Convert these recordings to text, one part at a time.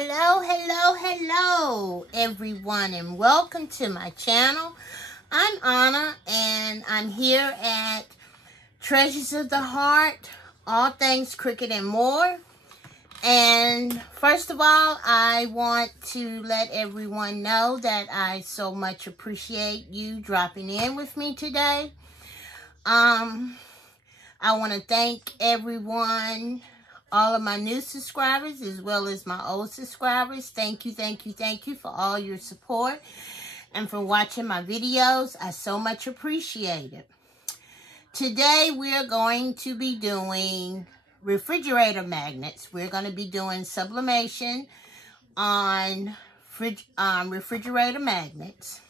Hello, everyone, and welcome to my channel. I'm Anna, and I'm here at Treasures of the Heart, all things cricket and more. And first of all, I want to let everyone know that I so much appreciate you dropping in with me today. I want to thank everyone, all of my new subscribers as well as my old subscribers. Thank you for all your support and for watching my videos. I so much appreciate it. Today we're going to be doing refrigerator magnets. We're going to be doing sublimation on refrigerator magnets.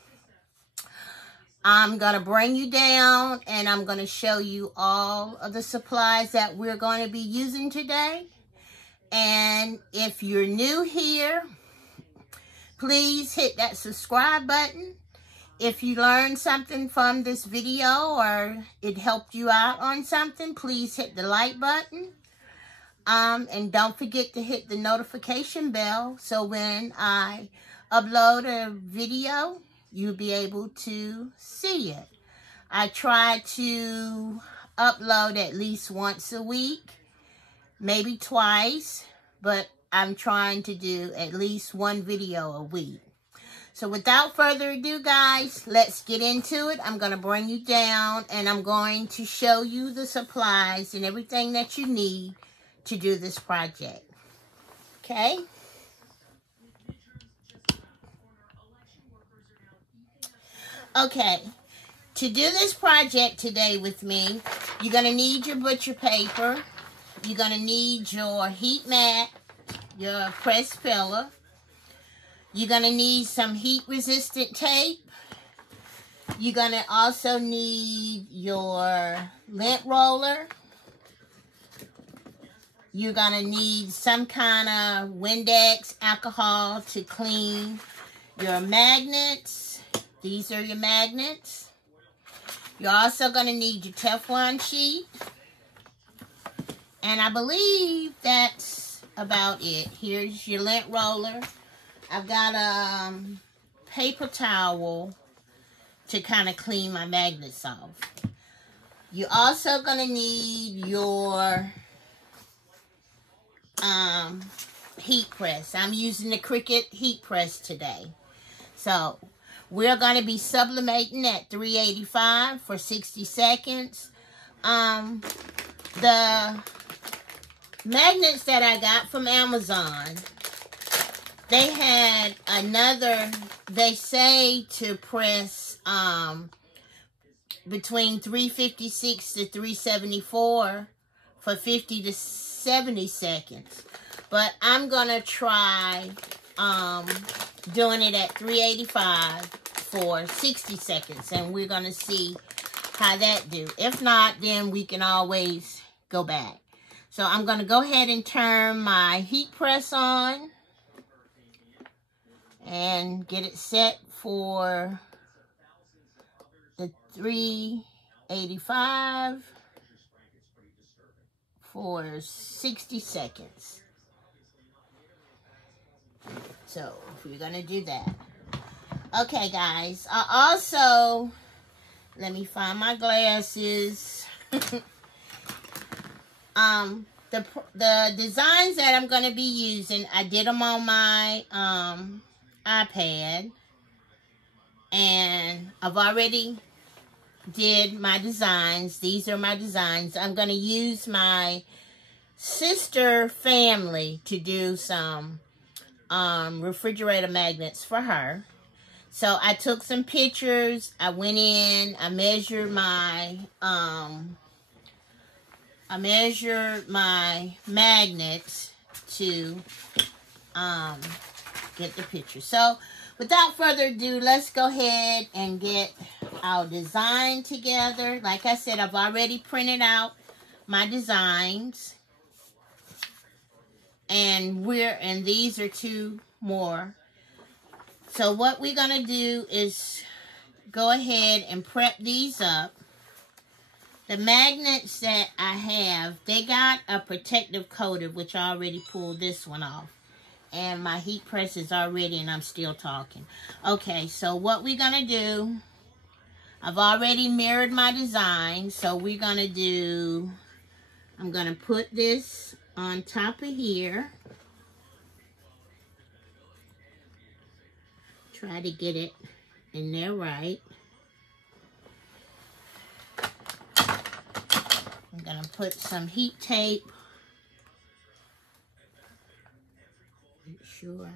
I'm going to bring you down and I'm going to show you all of the supplies that we're going to be using today. And if you're new here, please hit that subscribe button. If you learned something from this video or it helped you out on something, please hit the like button. And don't forget to hit the notification bell so when I upload a video, you'll be able to see it. I try to upload at least once a week, maybe twice, but I'm trying to do at least one video a week. So without further ado, guys, let's get into it. I'm going to bring you down and I'm going to show you the supplies and everything that you need to do this project. Okay? Okay, to do this project today with me, you're going to need your butcher paper. You're going to need your heat mat, your press filler. You're going to need some heat-resistant tape. You're going to also need your lint roller. You're going to need some kind of Windex alcohol to clean your magnets. These are your magnets. You're also going to need your Teflon sheet. And I believe that's about it. Here's your lint roller. I've got a paper towel to kind of clean my magnets off. You're also going to need your heat press. I'm using the Cricut heat press today. So we're going to be sublimating at 385 for 60 seconds. The magnets that I got from Amazon, they had another, they say to press between 356 to 374 for 50 to 70 seconds. But I'm going to try doing it at 385 for 60 seconds. And we're going to see how that do. If not, then we can always go back. So I'm going to go ahead and turn my heat press on. And get it set for the 385 for 60 seconds. So we're going to do that. Okay, guys. I also, let me find my glasses. The designs that I'm going to be using, I did them on my iPad, and I've already did my designs. These are my designs. I'm going to use my sister family to do some refrigerator magnets for her. So I took some pictures. I went in, I measured my magnets to get the picture. So without further ado, let's go ahead and get our design together. Like I said, I've already printed out my designs. And these are two more. So what we're going to do is go ahead and prep these up. The magnets that I have, they got a protective coating, which I already pulled this one off. and my heat press is already, and I'm still talking. Okay, so what we're gonna do, I've already mirrored my design, so we're gonna do, I'm gonna put this on top of here. Try to get it in there right. I'm gonna put some heat tape. Make sure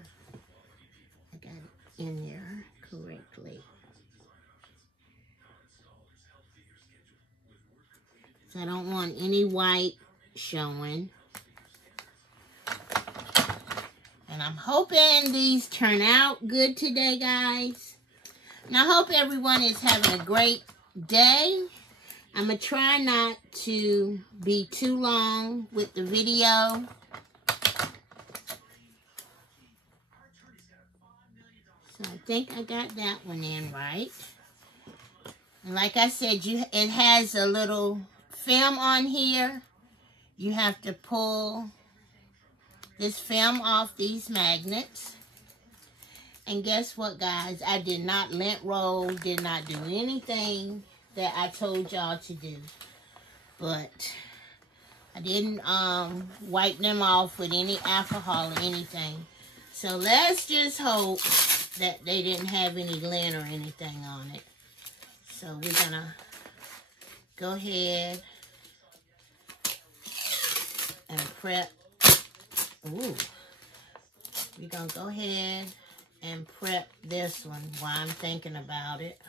I got it in there correctly. So I don't want any white showing. And I'm hoping these turn out good today, guys. And I hope everyone is having a great day. I'm going to try not to be too long with the video. So I think I got that one in right. And like I said, it has a little film on here. You have to pull this film off these magnets. And guess what, guys? I did not lint roll, did not do anything that I told y'all to do. But I didn't wipe them off with any alcohol or anything. So let's just hope that they didn't have any lint or anything on it. So we're gonna go ahead and prep. Ooh. We're gonna go ahead and prep this one while I'm thinking about it.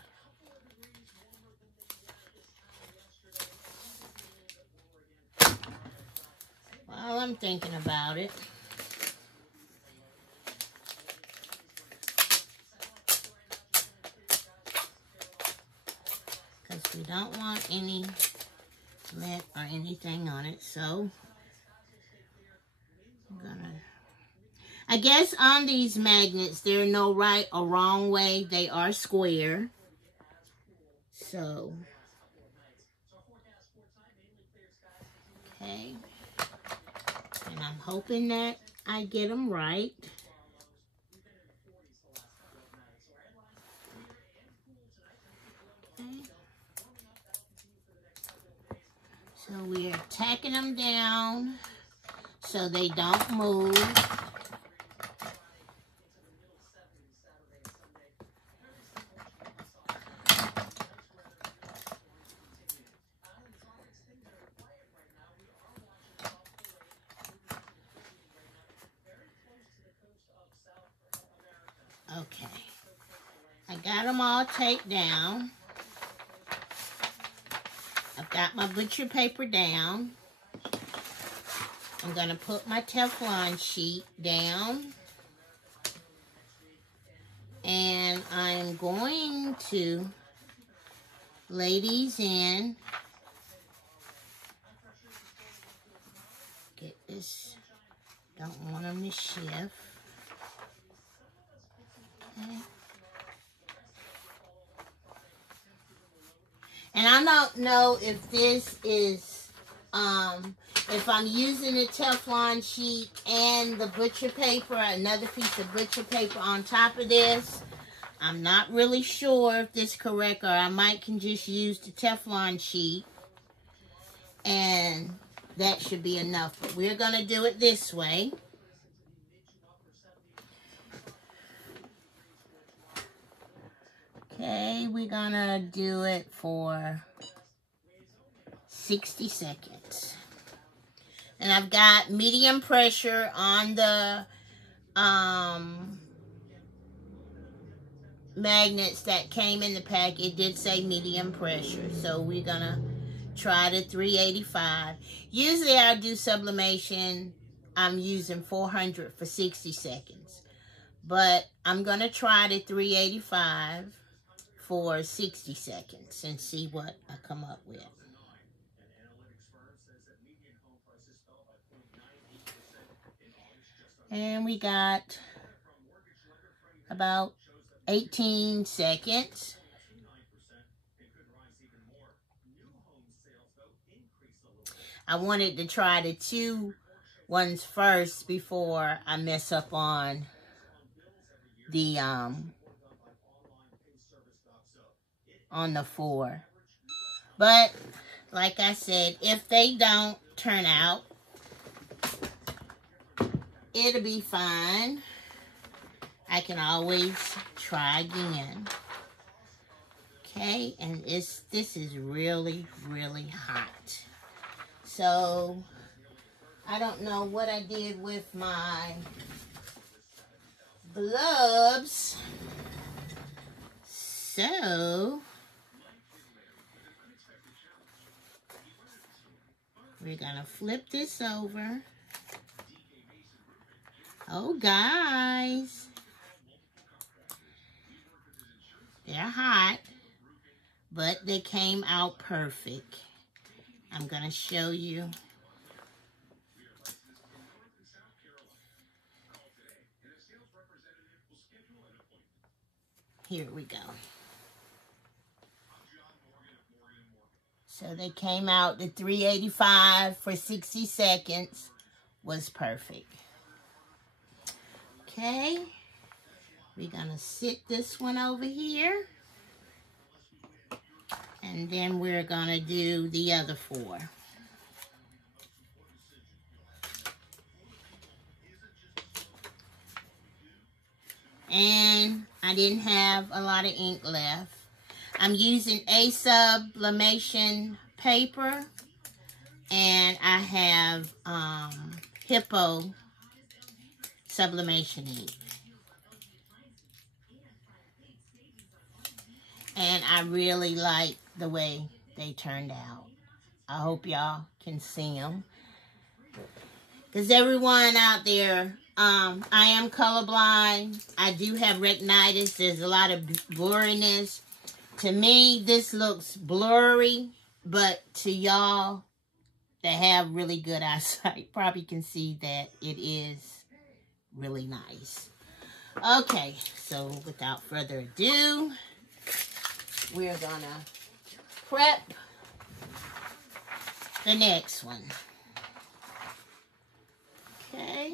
While I'm thinking about it. Because we don't want any lint or anything on it. So I'm gonna, I guess on these magnets, there are no right or wrong way. They are square. So, okay. And I'm hoping that I get them right. Okay. So we are tacking them down so they don't move. Okay, I got them all taped down. I've got my butcher paper down. I'm gonna put my Teflon sheet down. And I'm going to lay these in. Get this, don't want them to shift. Okay. And I don't know if this is, if I'm using the Teflon sheet and the butcher paper, another piece of butcher paper on top of this. I'm not really sure if this is correct, or I might can just use the Teflon sheet. And that should be enough. But we're going to do it this way. Okay, we're gonna do it for 60 seconds. And I've got medium pressure on the magnets that came in the pack. It did say medium pressure. So we're gonna try the 385. Usually I do sublimation, I'm using 400 for 60 seconds. But I'm gonna try the 385. For 60 seconds and see what I come up with. And we got about 18 seconds. I wanted to try the 2 ones first before I mess up on the 4. But like I said, if they don't turn out, it'll be fine. I can always try again. Okay, and this is really, really hot. So I don't know what I did with my gloves. So we're gonna flip this over. Oh, guys, they're hot, but they came out perfect. I'm gonna show you. Here we go. So they came out, the 385 for 60 seconds was perfect. Okay, we're gonna sit this one over here, and then we're gonna do the other 4. And I didn't have a lot of ink left. I'm using a Sublimation paper, and I have Hippo Sublimation ink. And I really like the way they turned out. I hope y'all can see them. Because everyone out there, I am colorblind. I do have retinitis. There's a lot of blurriness. To me, this looks blurry, but to y'all that have really good eyesight probably can see that it is really nice. Okay, so without further ado, we're gonna prep the next one. Okay.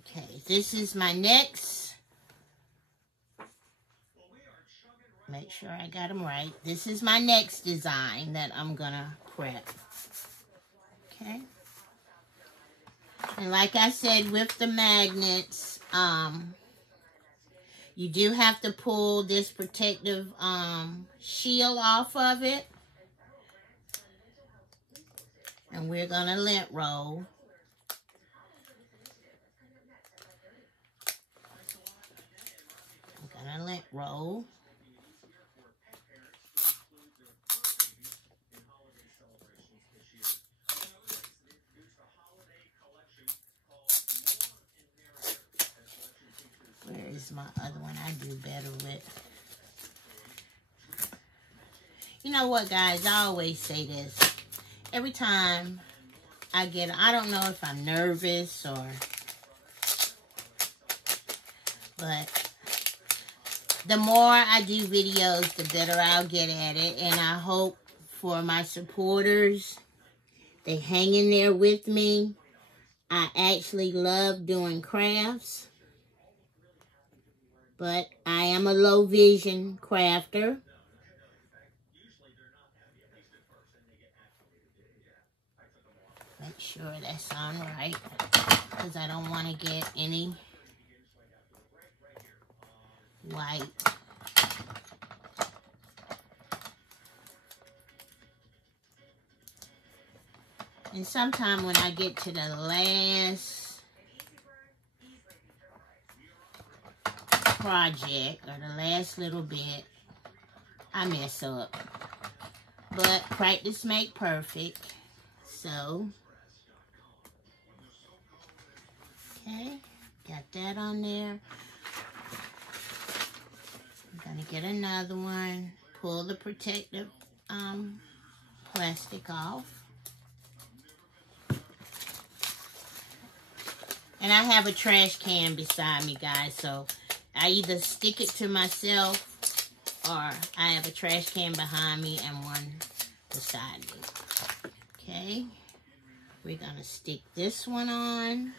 Okay, this is my next. Make sure I got them right. This is my next design that I'm gonna prep. Okay. And like I said, with the magnets, you do have to pull this protective shield off of it. And we're gonna lint roll. I'm gonna lint roll. Where is my other one? I do better with. You know what, guys? I always say this. Every time I don't know if I'm nervous or, but the more I do videos, the better I'll get at it. And I hope for my supporters, they hang in there with me. I actually love doing crafts, but I am a low vision crafter. Make sure that's on right, because I don't want to get any white. And sometimes when I get to the last project, or the last little bit, I mess up. But practice make perfect. So, okay, got that on there. I'm gonna get another one, pull the protective plastic off. And I have a trash can beside me, guys, so I either stick it to myself or I have a trash can behind me and one beside me. Okay, we're gonna stick this one on.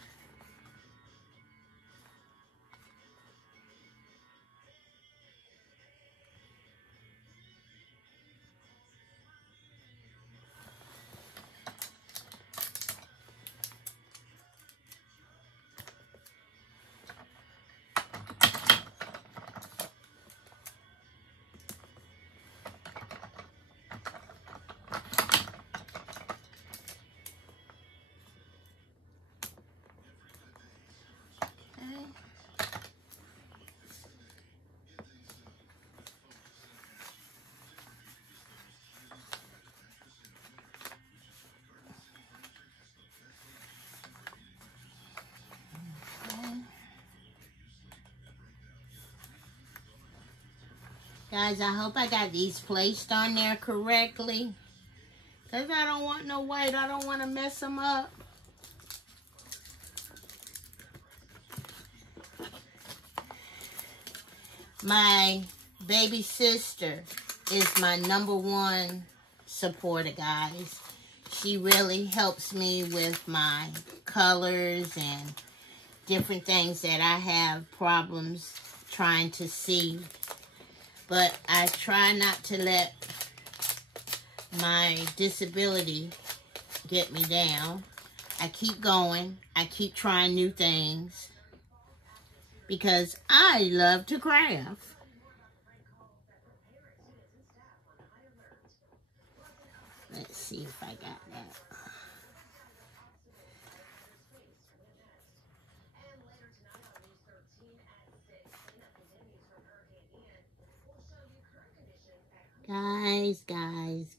Guys, I hope I got these placed on there correctly, because I don't want no white. I don't want to mess them up. My baby sister is my #1 supporter, guys. She really helps me with my colors and different things that I have problems trying to see. But I try not to let my disability get me down. I keep going. I keep trying new things because I love to craft. Let's see if I got that.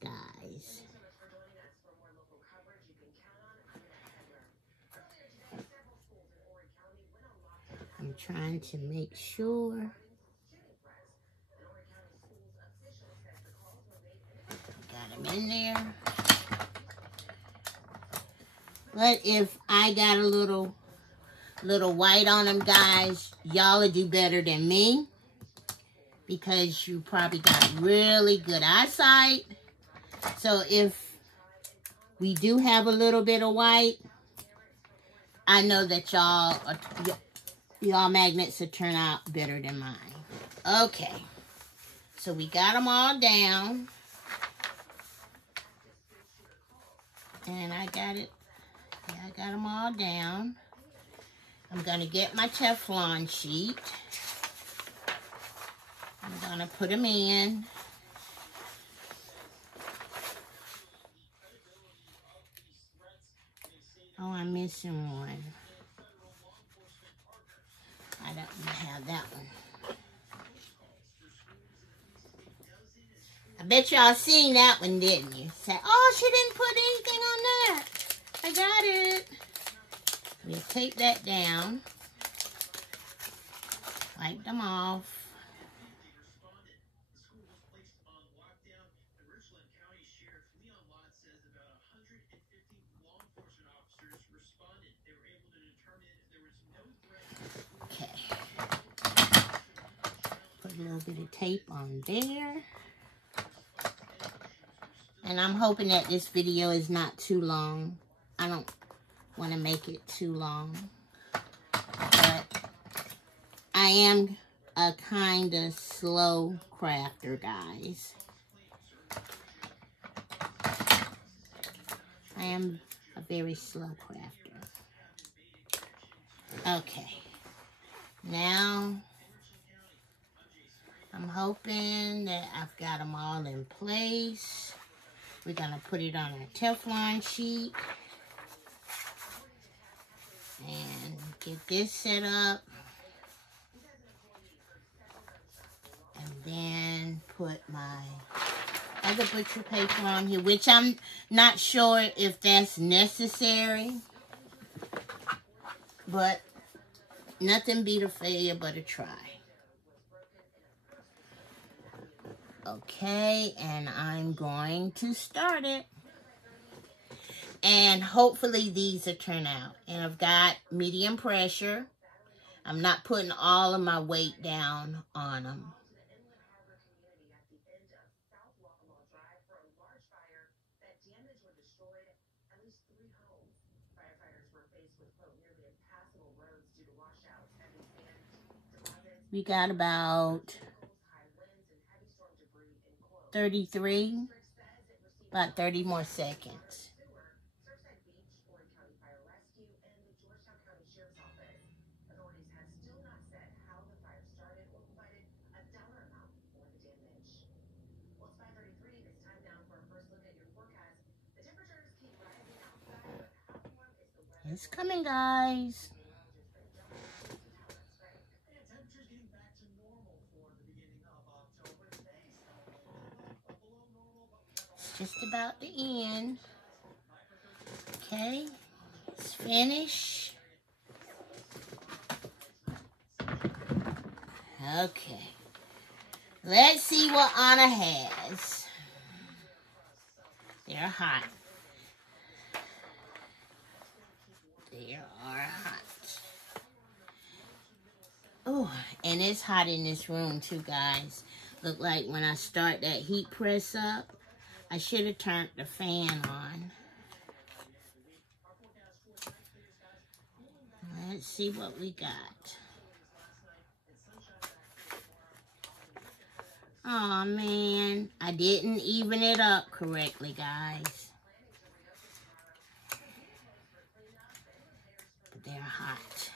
Guys. I'm trying to make sure. Got them in there. But if I got a little white on them, guys, y'all will do better than me, because you probably got really good eyesight. So if we do have a little bit of white, I know that y'all magnets will turn out better than mine. Okay, so we got them all down, and I got it. Yeah, I got them all down. I'm gonna get my Teflon sheet. I'm gonna put them in. Oh, I'm missing one. I don't have that one. I bet y'all seen that one, didn't you? Say, oh, she didn't put anything on that. I got it. We'll take that down. Wipe them off. Okay. Put a little bit of tape on there. And I'm hoping that this video is not too long. I don't want to make it too long. But I am a kind of slow crafter, guys. I am a very slow crafter. Okay. Now, I'm hoping that I've got them all in place. We're going to put it on a Teflon sheet. And get this set up. And then put my other butcher paper on here, which I'm not sure if that's necessary. But nothing beat a failure but a try. Okay, and I'm going to start it. And hopefully these will turn out. And I've got medium pressure. I'm not putting all of my weight down on them. We got about 33, about 30 more seconds. It's coming, guys. It's just about to end. Okay, it's finished. Okay, let's see what Anna has. They're hot. They are hot. Oh, and it's hot in this room too, guys. Look like when I start that heat press up, I should have turned the fan on. Let's see what we got. Oh man, I didn't even it up correctly, guys. But they're hot.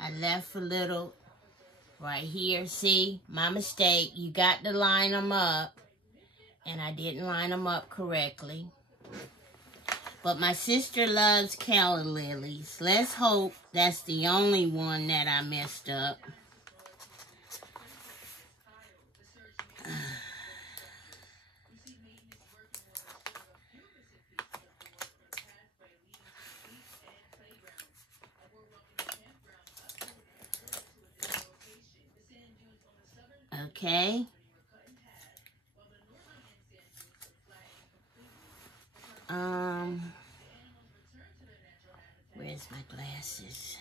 I left a little right here. See, my mistake. You got to line them up. And I didn't line them up correctly. But my sister loves calla lilies. Let's hope that's the only one that I messed up. Okay. Where's my glasses?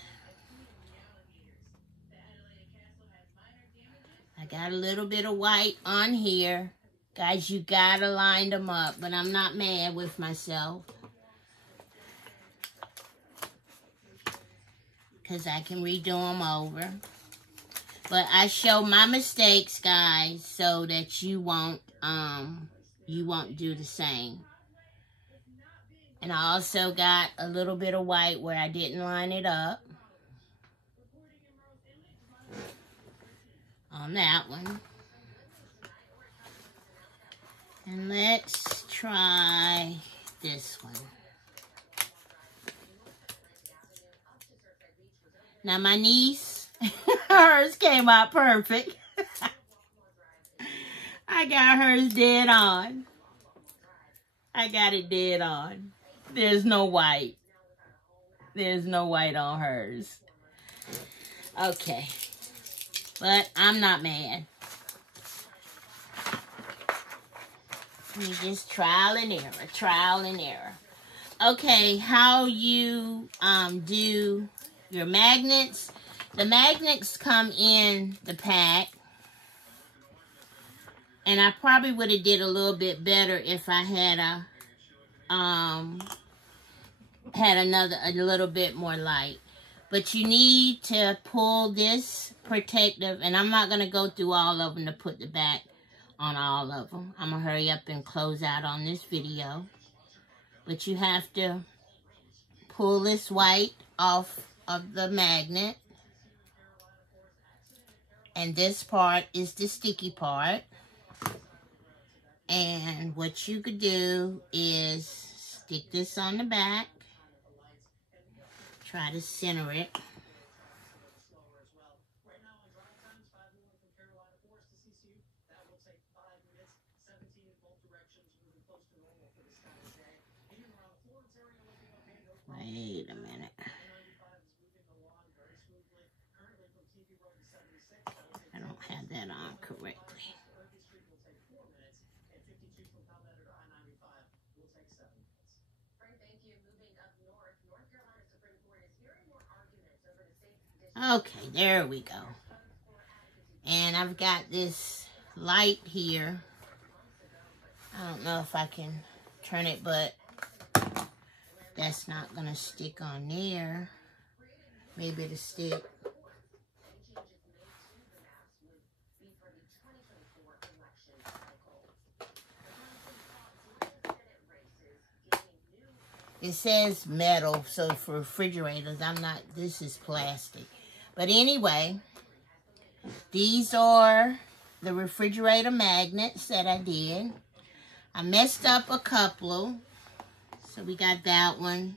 I got a little bit of white on here. Guys, you gotta line them up, but I'm not mad with myself. Because I can redo them over. But I show my mistakes, guys, so that you won't do the same. And I also got a little bit of white where I didn't line it up. On that one. And let's try this one. Now my niece, hers came out perfect. I got hers dead on. I got it dead on. There's no white. There's no white on hers. Okay. But I'm not mad. We just trial and error. Trial and error. Okay, how you do your magnets. The magnets come in the pack. And I probably would have did a little bit better if I had a little bit more light. But you need to pull this protective, and I'm not going to go through all of them to put the back on all of them. I'm going to hurry up and close out on this video. But you have to pull this white off of the magnet. And this part is the sticky part. And what you could do is stick this on the back. Try to center it. Wait a minute. I don't have that on correctly. Okay, there we go. And I've got this light here. I don't know if I can turn it, but that's not going to stick on there. Maybe it'll stick. It says metal, so for refrigerators, this is plastic. But anyway, these are the refrigerator magnets that I did. I messed up a couple, so we got that one.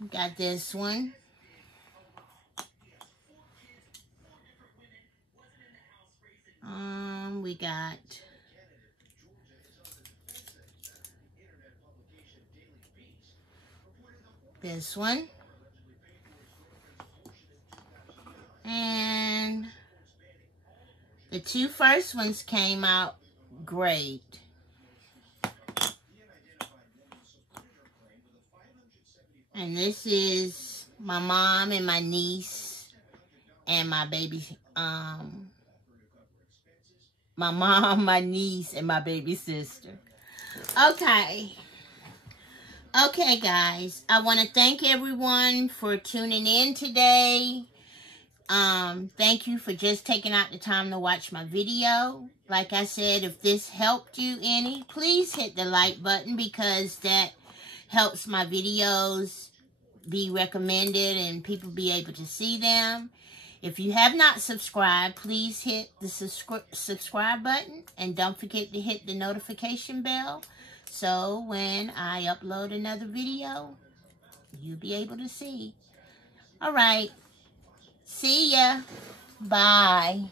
We got this one. We got this one. And the two first ones came out great. And this is my mom and my niece and my baby, my mom, my niece, and my baby sister. Okay. Okay, guys. I want to thank everyone for tuning in today. Thank you for just taking out the time to watch my video. Like I said, if this helped you any, please hit the like button because that helps my videos be recommended and people be able to see them. If you have not subscribed, please hit the subscribe button and don't forget to hit the notification bell so when I upload another video, you'll be able to see. All right. See ya. Bye.